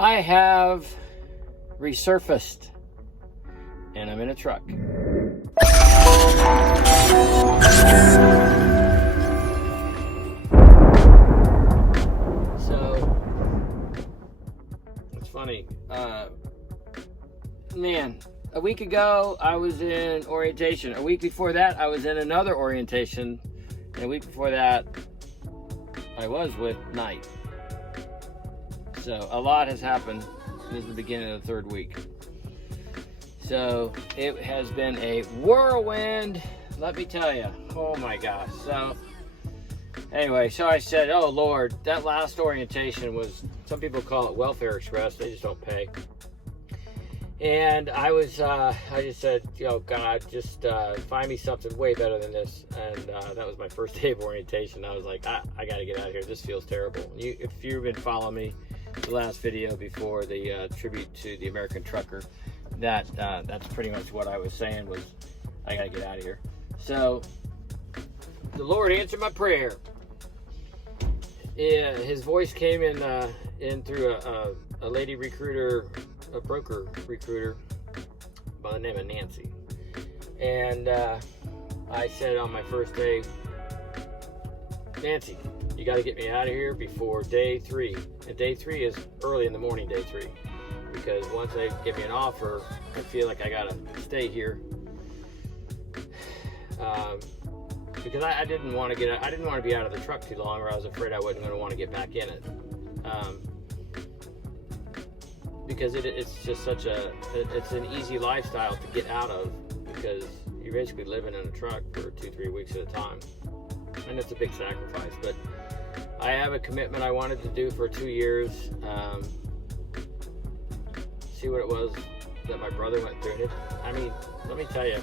I have resurfaced, and I'm in a truck. So, it's funny. Man, a week ago, I was in orientation. A week before that, I was in another orientation. And a week before that, I was with Night. So a lot has happened since the beginning of the third week. So it has been a whirlwind, let me tell you. Oh my gosh. So anyway, so I said, oh Lord, that last orientation was, some people call it welfare express, they just don't pay. And I just said, oh God, just find me something way better than this. And that was my first day of orientation. I was like, I gotta get out of here. This feels terrible. If you've been following me, the last video before the tribute to the American trucker, that's pretty much what I was saying was, I gotta get out of here. So the Lord answered my prayer. Yeah, His voice came in through a lady recruiter, a broker recruiter by the name of Nancy. And I said on my first day, Nancy, you got to get me out of here before day 3. And day 3 is early in the morning, day 3. Because once they give me an offer, I feel like I got to stay here. Because I didn't want to be out of the truck too long, or I was afraid I wasn't going to want to get back in it. Because it's just it's an easy lifestyle to get out of, because you're basically living in a truck for 2-3 weeks at a time. And it's a big sacrifice, but I have a commitment I wanted to do for 2 years. See what it was that my brother went through. I mean, let me tell you,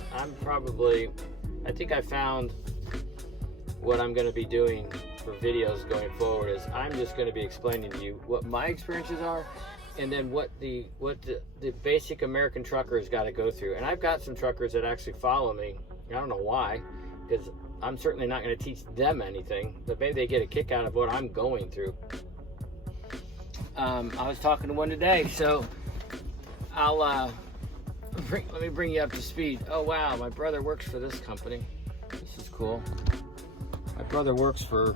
I think I found what I'm going to be doing for videos going forward is I'm just going to be explaining to you what my experiences are, and then what the basic American trucker has got to go through. And I've got some truckers that actually follow me. I don't know why, because I'm certainly not going to teach them anything, but maybe they get a kick out of what I'm going through. I was talking to one today, so let me bring you up to speed. Oh wow, my brother works for this company. This is cool. My brother works for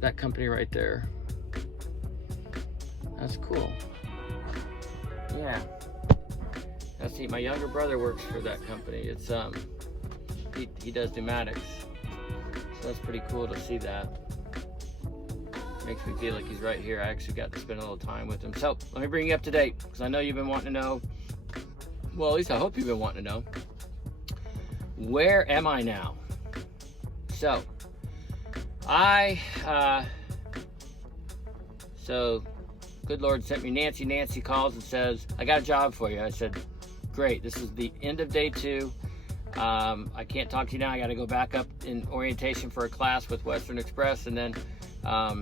that company right there. That's cool. Yeah, that's neat. My younger brother works for that company. It's he does pneumatics, so that's pretty cool to see that. Makes me feel like he's right here. I actually got to spend a little time with him. So let me bring you up to date, because I know you've been wanting to know. Well, at least I hope you've been wanting to know. Where am I now? So good Lord sent me Nancy. Nancy calls and says, I got a job for you. I said, great. This is the end of day 2. I can't talk to you now. I got to go back up in orientation for a class with Western Express, and then as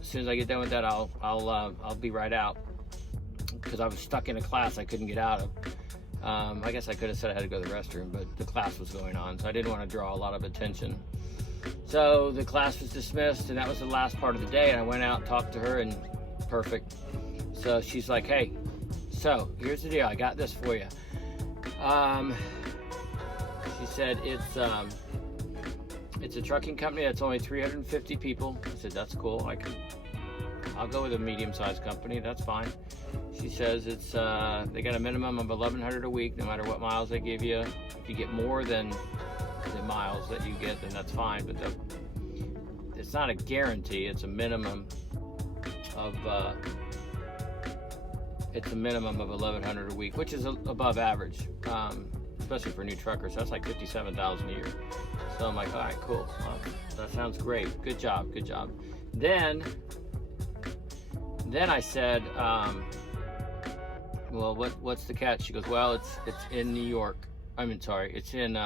soon as I get done with that, I'll be right out, because I was stuck in a class I couldn't get out of. I guess I could have said I had to go to the restroom, but the class was going on, so I didn't want to draw a lot of attention. So the class was dismissed, and that was the last part of the day. And I went out and talked to her, and perfect. So she's like, hey, so here's the deal. I got this for you. She said it's a trucking company that's only 350 people. I said, that's cool. I'll go with a medium-sized company. That's fine. She says they got a minimum of 1,100 a week, no matter what miles they give you. If you get more than the miles that you get, then that's fine. But it's not a guarantee. It's a minimum of 1,100 a week, which is above average, especially for new truckers. That's like $57,000 a year. So I'm like, all right, cool. That sounds great. Good job. Then I said, well, what's the catch? She goes, well, it's in New York. It's in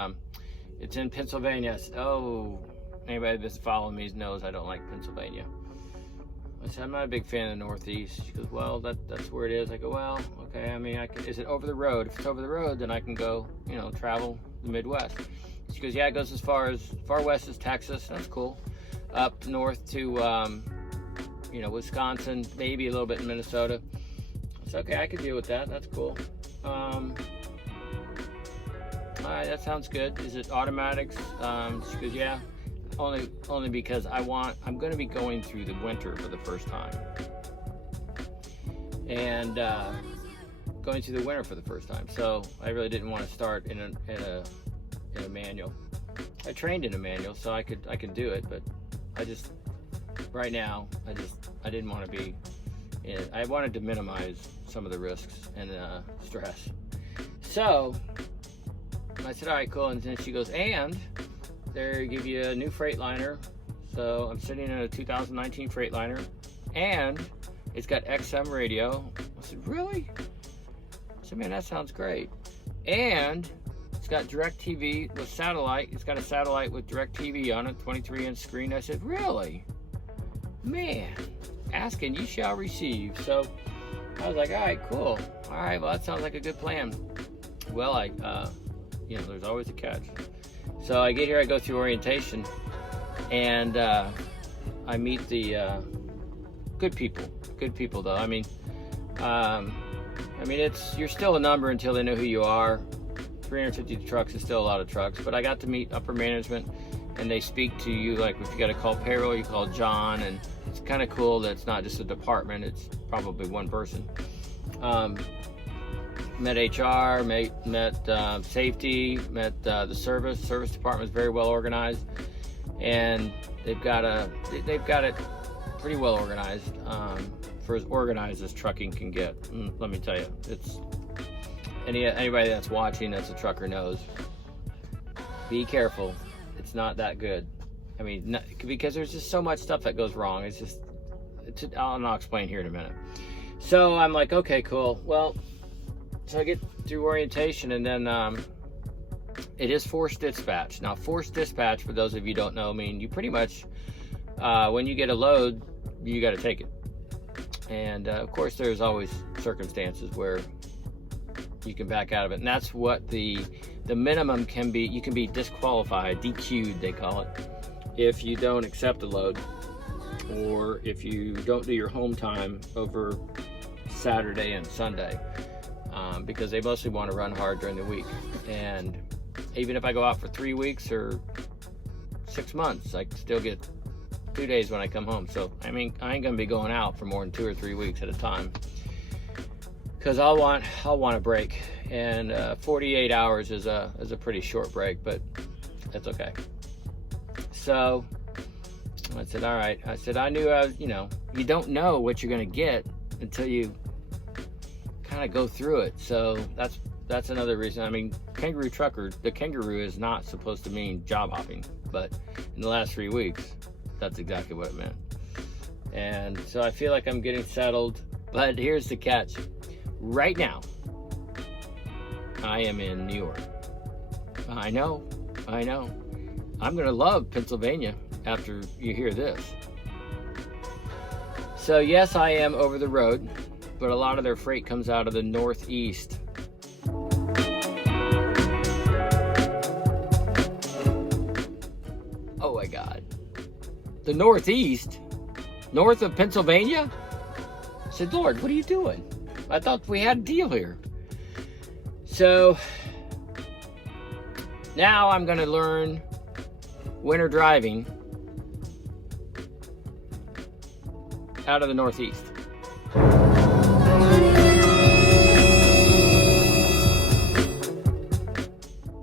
Pennsylvania. Oh, anybody that's following me knows I don't like Pennsylvania. I said, I'm not a big fan of the Northeast. She goes, well, that's where it is. I go, well, okay. I mean, is it over the road? If it's over the road, then I can go, travel the Midwest. She goes, yeah, it goes as far west as Texas. That's cool. Up north to, Wisconsin, maybe a little bit in Minnesota. It's okay, I could deal with that. That's cool. All right, that sounds good. Is it automatics? She goes, yeah. Only because I'm going to be going through the winter for the first time, and going through the winter for the first time. So I really didn't want to start in a manual. I trained in a manual, so I could do it, but I just right now I didn't want to be. I wanted to minimize some of the risks and stress. So I said, all right, cool. And then she goes, and they give you a new Freightliner. So I'm sitting in a 2019 Freightliner, and it's got XM radio. I said, really? I said, man, that sounds great. And it's got DirecTV with satellite. It's got a satellite with DirecTV on it, 23-inch screen. I said, really? Man, ask and you shall receive. So I was like, all right, cool. All right, well, that sounds like a good plan. Well, there's always a catch. So I get here, I go through orientation, and I meet the good people. Good people, though. I mean, you're still a number until they know who you are. 350 trucks is still a lot of trucks, but I got to meet upper management, and they speak to you. Like if you got to call payroll, you call John, and it's kind of cool that it's not just a department; it's probably one person. Met HR, met safety, met the service department is very well organized, and they've got it pretty well organized, for as organized as trucking can get. Let me tell you, it's anybody that's watching that's a trucker knows. Be careful, it's not that good. I mean, because there's just so much stuff that goes wrong. I'll explain here in a minute. So I'm like, okay, cool. Well, so I get through orientation, and then it is forced dispatch. Now, forced dispatch, for those of you who don't know, you pretty much, when you get a load, you got to take it. And of course, there's always circumstances where you can back out of it, and that's what the minimum can be. You can be disqualified, DQ'd, they call it, if you don't accept a load, or if you don't do your home time over Saturday and Sunday. Because they mostly want to run hard during the week. And even if I go out for 3 weeks or 6 months, I still get 2 days when I come home. So I ain't gonna be going out for more than 2 or 3 weeks at a time, because I'll want a break. And 48 hours is a pretty short break, but that's okay. So I said, all right. I said, I knew you don't know what you're gonna get until you kind of go through it. So that's another reason. Kangaroo trucker, the kangaroo is not supposed to mean job hopping, but in the last 3 weeks, that's exactly what it meant. And so I feel like I'm getting settled, but here's the catch. Right now, I am in New York. I know. I'm gonna love Pennsylvania after you hear this. So yes, I am over the road, but a lot of their freight comes out of the Northeast. Oh my God. The Northeast? North of Pennsylvania? I said, Lord, what are you doing? I thought we had a deal here. So now I'm going to learn winter driving out of the Northeast.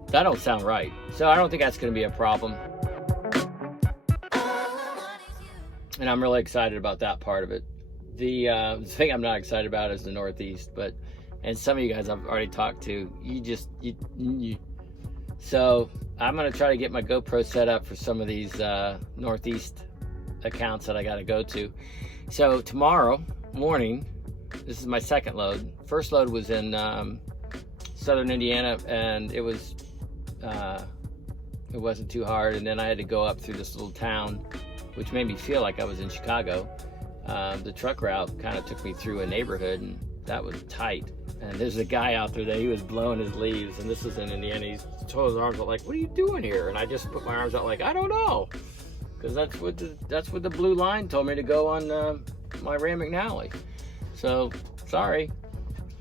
That don't sound right. So I don't think that's going to be a problem. And I'm really excited about that part of it. The thing I'm not excited about is the Northeast, and some of you guys I've already talked to, so I'm going to try to get my GoPro set up for some of these Northeast accounts that I got to go to. So tomorrow morning, this is my second load. First load was in southern Indiana, and it wasn't too hard. And then I had to go up through this little town, which made me feel like I was in Chicago. The truck route kind of took me through a neighborhood, and that was tight. And there's a guy out there that he was blowing his leaves, and this is in Indiana. He's throw his arms out like, "What are you doing here?" And I just put my arms out like, "I don't know," because that's what the blue line told me to go on my Ram McNally. So sorry.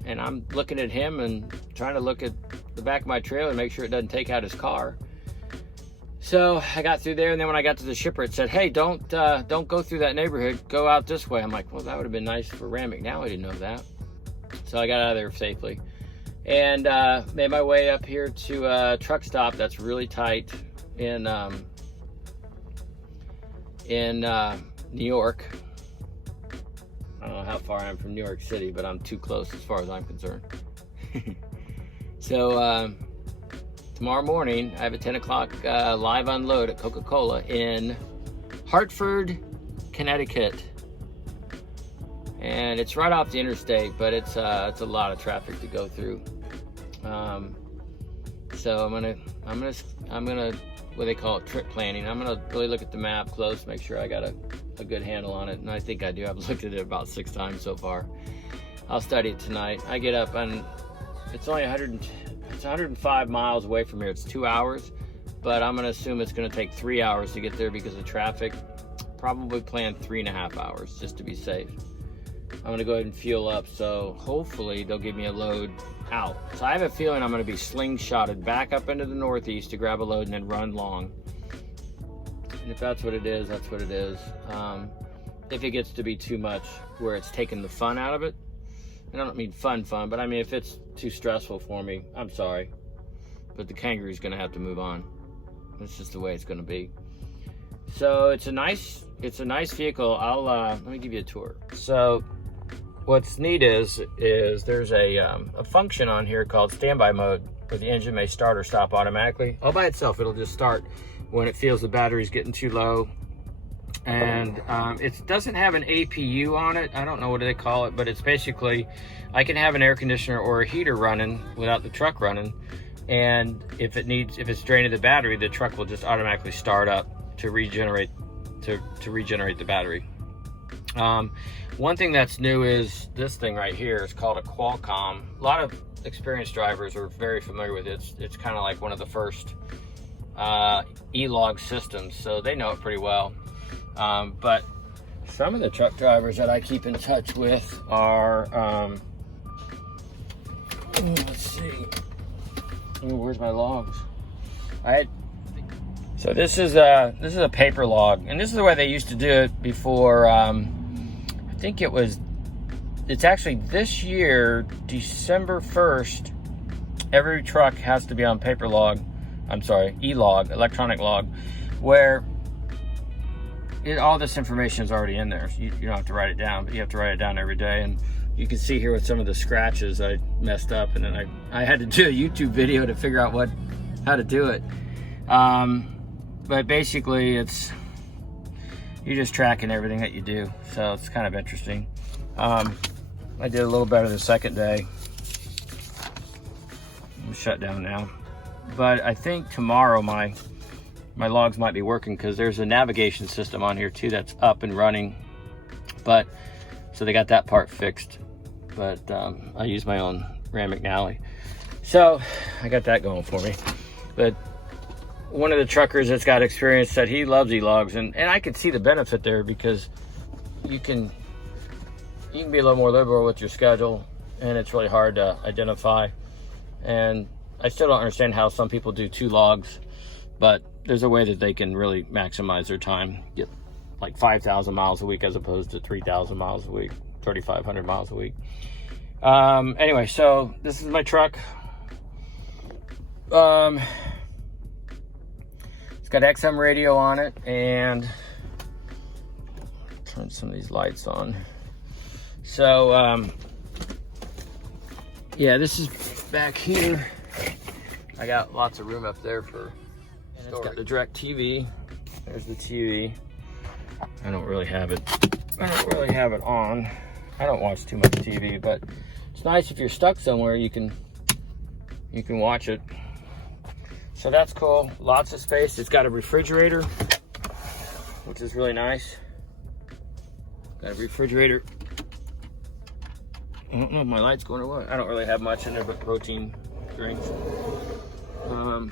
and I'm looking at him and trying to look at the back of my trailer and make sure it doesn't take out his car. So I got through there, and then when I got to the shipper, it said, hey, don't go through that neighborhood, go out this way. I'm like, well, that would have been nice for Ram McNally to know that. So I got out of there safely and made my way up here to a truck stop that's really tight in New York. I don't know how far I am from New York City, but I'm too close as far as I'm concerned. So tomorrow morning, I have a 10 o'clock live unload at Coca-Cola in Hartford, Connecticut. And it's right off the interstate, but it's a lot of traffic to go through. So I'm gonna what they call it, trip planning. I'm gonna really look at the map close, make sure I got a good handle on it, and I think I do. I've looked at it about 6 times so far. I'll study it tonight. I get up and it's only 105 miles away from here. It's 2 hours, but I'm gonna assume it's gonna take 3 hours to get there because of traffic. Probably plan 3.5 hours just to be safe. I'm gonna go ahead and fuel up, so hopefully they'll give me a load out. So I have a feeling I'm gonna be slingshotted back up into the Northeast to grab a load and then run long. And if that's what it is, that's what it is. If it gets to be too much where it's taking the fun out of it, and I don't mean fun, but I mean if it's too stressful for me, I'm sorry. But the Kangaroo's gonna have to move on. That's just the way it's gonna be. So it's a nice vehicle. I'll let me give you a tour. So what's neat is there's a function on here called standby mode, where the engine may start or stop automatically. All by itself, it'll just start when it feels the battery's getting too low. And it doesn't have an APU on it. I don't know what they call it, but it's basically, I can have an air conditioner or a heater running without the truck running. And if it's draining the battery, the truck will just automatically start up to regenerate the battery. One thing that's new is this thing right here. It's called a Qualcomm. A lot of experienced drivers are very familiar with it. It's kind of like one of the first e-log systems, so they know it pretty well. But some of the truck drivers that I keep in touch with are, let's see, where's my logs? So this is a paper log, and this is the way they used to do it before. I think it's actually this year, December 1st, every truck has to be on paper log. I'm sorry, e-log, electronic log, where all this information is already in there. So you don't have to write it down, but you have to write it down every day. And you can see here with some of the scratches I messed up, and then I had to do a YouTube video to figure out how to do it. But basically you're just tracking everything that you do. So it's kind of interesting. I did a little better the second day. I'm shut down now. But I think tomorrow my logs might be working, because there's a navigation system on here too that's up and running. But so they got that part fixed. But I use my own Ram McNally. So I got that going for me. But one of the truckers that's got experience said he loves e-logs, and I could see the benefit there, because you can be a little more liberal with your schedule, and it's really hard to identify. And I still don't understand how some people do 2 logs, but there's a way that they can really maximize their time, get like 5,000 miles a week as opposed to 3,000 miles a week, 3,500 miles a week. Anyway, so this is my truck. It's got XM radio on it, and turn some of these lights on. So yeah, this is back here. I got lots of room up there for storage. It's got the direct TV. There's the TV. I don't really have it on. I don't watch too much TV, but it's nice if you're stuck somewhere, you can watch it. So that's cool. Lots of space. It's got a refrigerator, which is really nice. Got a refrigerator. I don't know if my light's going or what. I don't really have much in there but protein drinks. I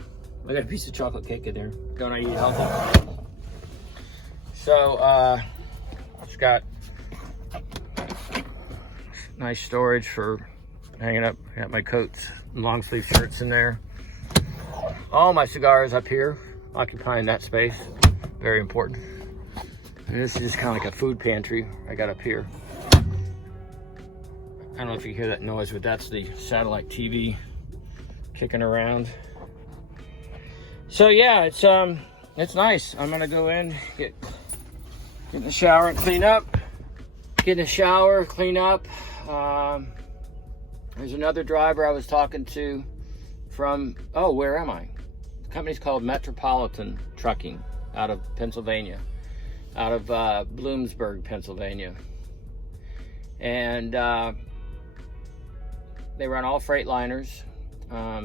got a piece of chocolate cake in there. Don't I eat healthy? So it's got nice storage for hanging up. I got my coats, long sleeve shirts in there. All my cigars up here, occupying that space. Very important. And this is just kind of like a food pantry I got up here. I don't know if you hear that noise, but that's the satellite TV kicking around. So yeah, it's nice. I'm gonna go in, get in the shower and clean up. Get in the shower, clean up. There's another driver I was talking to from, oh, where am I? The company's called Metropolitan Trucking out of Pennsylvania, out of Bloomsburg, Pennsylvania. And they run all Freightliners.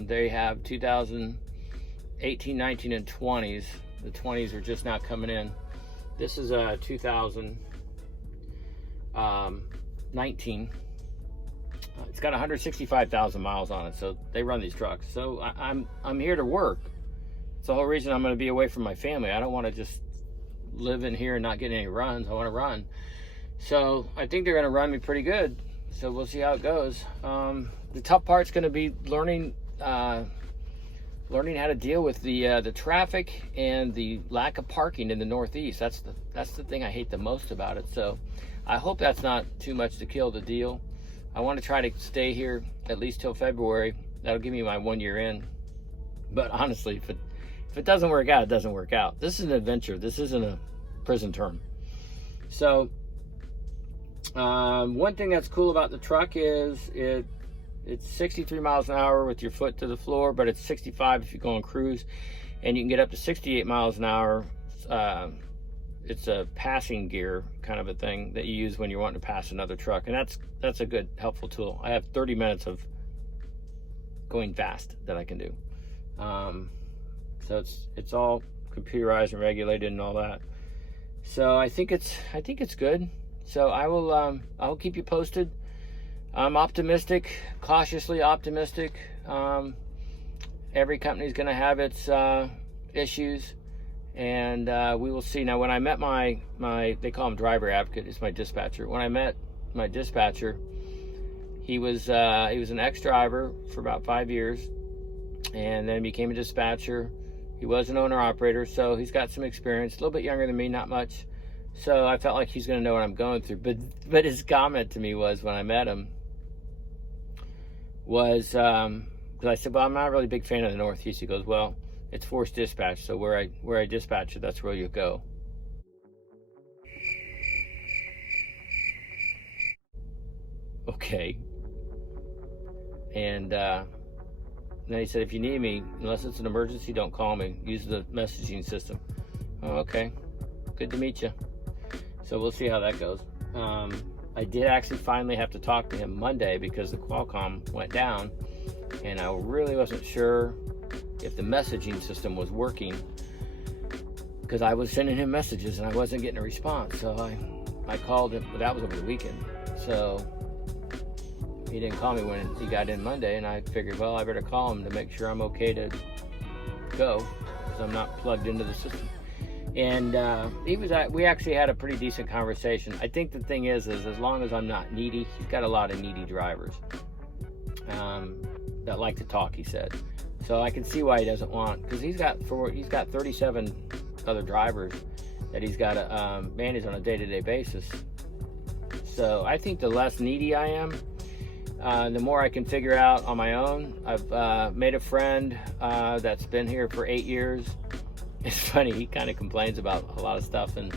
They have 2018, 19, and 20s. The 20s are just now coming in. This is a 2019. It's got 165,000 miles on it, so they run these trucks. So I'm here to work. It's the whole reason I'm going to be away from my family. I don't want to just live in here and not get any runs. I want to run. So I think they're going to run me pretty good. So we'll see how it goes. The tough part's going to be learning how to deal with the traffic and the lack of parking in the Northeast. That's the thing I hate the most about it. So I hope that's not too much to kill the deal. I want to try to stay here at least till February. That'll give me my 1 year in. But honestly, if it doesn't work out, it doesn't work out. This is an adventure. This isn't a prison term. So one thing that's cool about the truck is it's 63 miles an hour with your foot to the floor, but it's 65 if you go on cruise, and you can get up to 68 miles an hour. It's a passing gear kind of a thing that you use when you're wanting to pass another truck, and that's a good, helpful tool. I have 30 minutes of going fast that I can do. So it's all computerized and regulated and all that. So I think it's good. So I'll keep you posted. I'm optimistic, cautiously optimistic. Every company's going to have its issues, and we will see. Now, when I met my they call him driver advocate, it's my dispatcher. When I met my dispatcher, he was an ex-driver for about 5 years, and then became a dispatcher. He was an owner-operator, so he's got some experience. A little bit younger than me, not much. So I felt like he's going to know what I'm going through. But his comment to me was, when I met him, was because I said, well, I'm not really a big fan of the Northeast. He goes, well, it's forced dispatch, so where I dispatch, that's where you go. Okay. And then he said, if you need me, unless it's an emergency, don't call me. Use the messaging system. Oh, okay. Good to meet you. So we'll see how that goes. I did actually finally have to talk to him Monday because the Qualcomm went down, and I really wasn't sure if the messaging system was working, because I was sending him messages and I wasn't getting a response. So I called him, but that was over the weekend. So he didn't call me when he got in Monday, and I figured, well, I better call him to make sure I'm okay to go, because I'm not plugged into the system. And we actually had a pretty decent conversation. I think the thing is as long as I'm not needy, he's got a lot of needy drivers that like to talk, he said. So I can see why he doesn't want, because he's got 37 other drivers that he's got to manage on a day-to-day basis. So I think the less needy I am, the more I can figure out on my own. I've made a friend that's been here for 8 years. It's funny, he kind of complains about a lot of stuff, and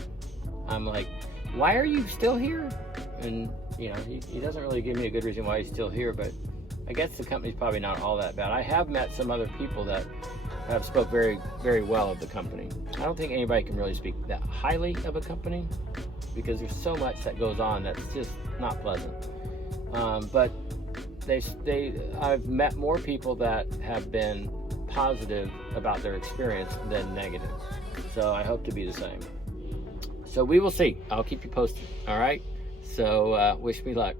I'm like, why are you still here? And you know, he doesn't really give me a good reason why he's still here, but I guess the company's probably not all that bad. I have met some other people that have spoke very, very well of the company. I don't think anybody can really speak that highly of a company, because there's so much that goes on that's just not pleasant. But I've met more people that have been positive about their experience than negative. So I hope to be the same. So we will see. I'll keep you posted. All right. So wish me luck.